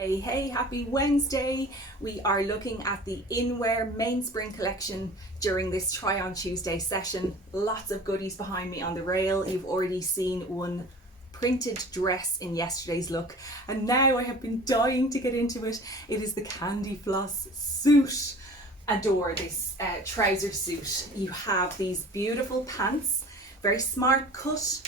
Hey, happy Wednesday. We are looking at the Inwear Mainspring collection during this Try On Tuesday session. Lots of goodies behind me on the rail. You've already seen one printed dress in yesterday's look, and now I have been dying to get into it. It is the Candyfloss suit. Adore this trouser suit. You have these beautiful pants, very smart cut.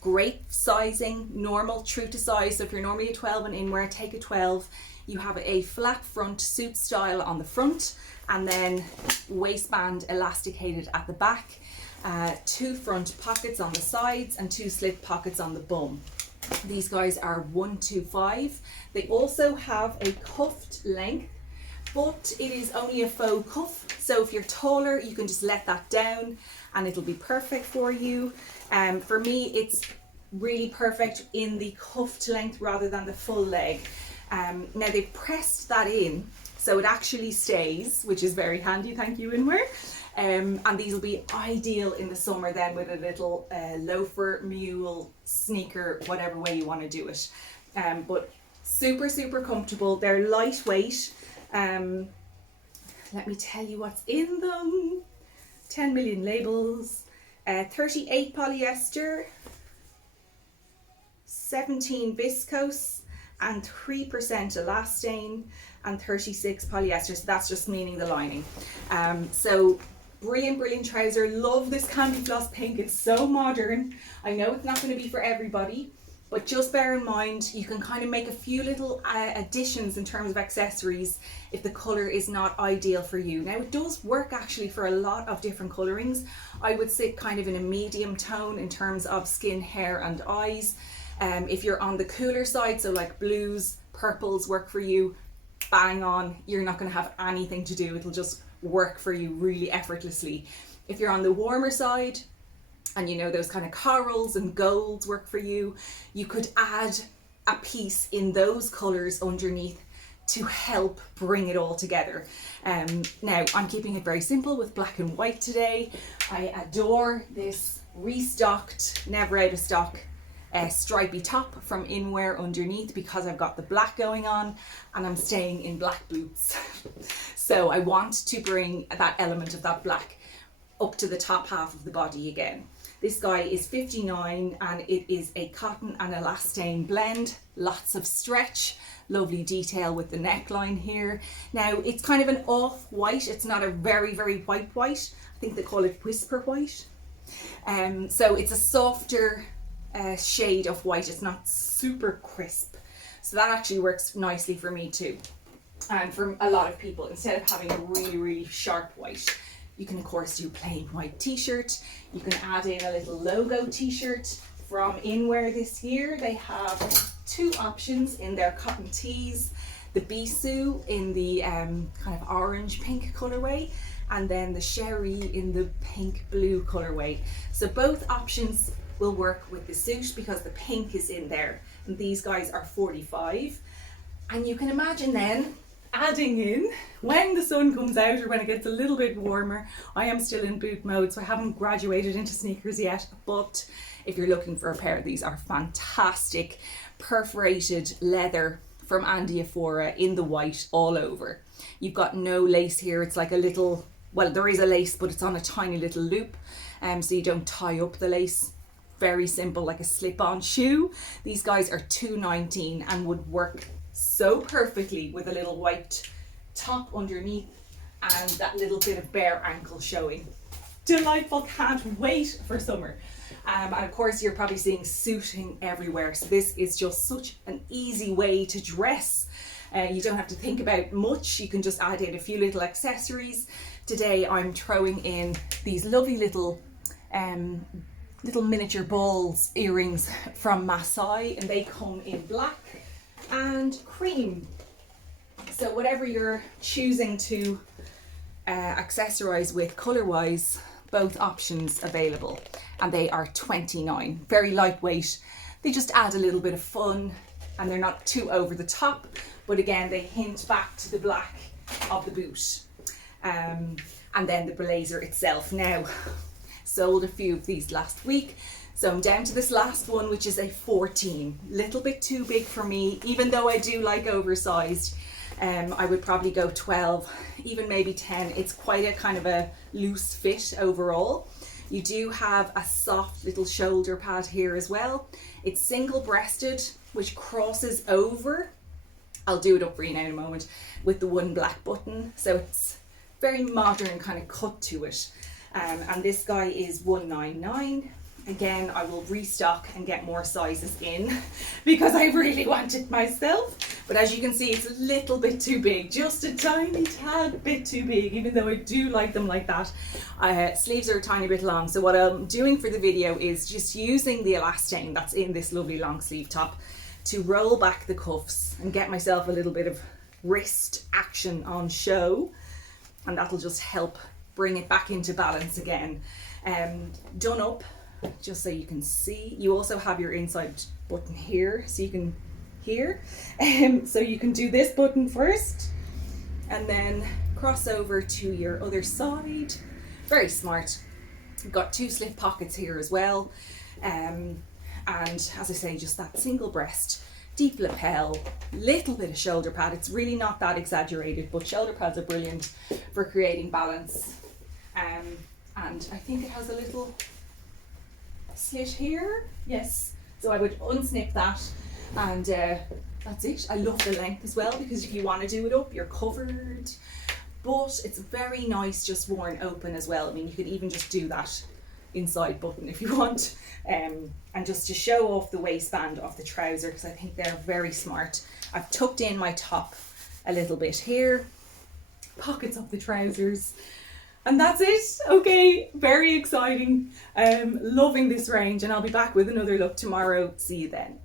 Great sizing, normal, true to size. So if you're normally a 12 in Inwear, take a 12. You have a flat front suit style on the front, and then waistband elasticated at the back. Two front pockets on the sides and two slip pockets on the bum. These guys are 125. They also have a cuffed length, but it is only a faux cuff. So if you're taller, you can just let that down and it'll be perfect for you. For me, it's really perfect in the cuffed length rather than the full leg. Now they've pressed that in so it actually stays, which is very handy, thank you Inwear. And these will be ideal in the summer then with a little loafer, mule, sneaker, whatever way you want to do it. But super comfortable. They're lightweight. Let me tell you what's in them. 10 million labels. 38 polyester, 17 viscose, and 3% elastane, and 36 polyester. So that's just meaning the lining. So brilliant trouser. Love this Candyfloss pink. It's so modern. I know it's not going to be for everybody, but just bear in mind you can kind of make a few little additions in terms of accessories if the colour is not ideal for you. Now it does work actually for a lot of different colourings. I would sit kind of in a medium tone in terms of skin, hair and eyes. If you're on the cooler side, so like blues, purples work for you, bang on. You're not going to have anything to do. It'll just work for you really effortlessly. If you're on the warmer side, and you know those kind of corals and golds work for you, you could add a piece in those colours underneath to help bring it all together. Now I'm keeping it very simple with black and white today. I adore this restocked, never out of stock, stripy top from Inwear underneath because I've got the black going on and I'm staying in black boots. So I want to bring that element of that black up to the top half of the body again. This guy is 59 and it is a cotton and elastane blend. Lots of stretch, lovely detail with the neckline here. Now it's kind of an off-white. It's not a very white. I think they call it whisper white. So it's a softer shade of white. It's not super crisp. So that actually works nicely for me too. And for a lot of people, instead of having a really sharp white, you can of course do plain white t-shirt. You can add in a little logo t-shirt from Inwear this year. They have two options in their cotton tees. The Bisou in the kind of orange pink colorway, and then the Sherry in the pink blue colorway. So both options will work with the suit because the pink is in there. And these guys are 45. And you can imagine then adding in when the sun comes out or when it gets a little bit warmer. I am still in boot mode, so I haven't graduated into sneakers yet, but if you're looking for a pair, these are fantastic. Perforated leather from Andy Afora in the white all over. You've got no lace here. It's like a little, well, there is a lace, but it's on a tiny little loop, so you don't tie up the lace. Very simple, like a slip-on shoe. These guys are $2.19 and would work so perfectly with a little white top underneath and that little bit of bare ankle showing. Delightful, can't wait for summer. And of course you're probably seeing suiting everywhere, so this is just such an easy way to dress. You don't have to think about much. You can just add in a few little accessories. Today I'm throwing in these lovely little miniature balls earrings from Masai, and they come in black and cream. So whatever you're choosing to accessorize with color wise, both options available, and they are 29. Very lightweight. They just add a little bit of fun and they're not too over the top, but again they hint back to the black of the boot. And then the blazer itself. Now sold a few of these last week. So I'm down to this last one, which is a 14. Little bit too big for me, even though I do like oversized. I would probably go 12, even maybe 10. It's quite a kind of a loose fit overall. You do have a soft little shoulder pad here as well. It's single breasted, which crosses over. I'll do it up for you now in a moment, with the one black button. So it's very modern kind of cut to it. And this guy is 199. Again, I will restock and get more sizes in because I really want it myself. But as you can see, it's a little bit too big, just a tiny tad bit too big, even though I do like them like that. Sleeves are a tiny bit long. So what I'm doing for the video is just using the elastane that's in this lovely long sleeve top to roll back the cuffs and get myself a little bit of wrist action on show. And that'll just help bring it back into balance again. Done up, just so you can see. You also have your inside button here, so you can so you can do this button first and then cross over to your other side. Very smart. You've got 2 slip pockets here as well, and as I say, just that single breast, deep lapel, little bit of shoulder pad. It's really not that exaggerated, but shoulder pads are brilliant for creating balance. And I think it has a little slit here. Yes, so I would unsnip that, and that's it. I love the length as well, because if you want to do it up, you're covered, but it's very nice just worn open as well. I mean, you could even just do that inside button if you want, and just to show off the waistband of the trouser, because I think they're very smart. I've tucked in my top a little bit here, pockets of the trousers, and that's it. Okay, very exciting. Loving this range, and I'll be back with another look tomorrow. See you then.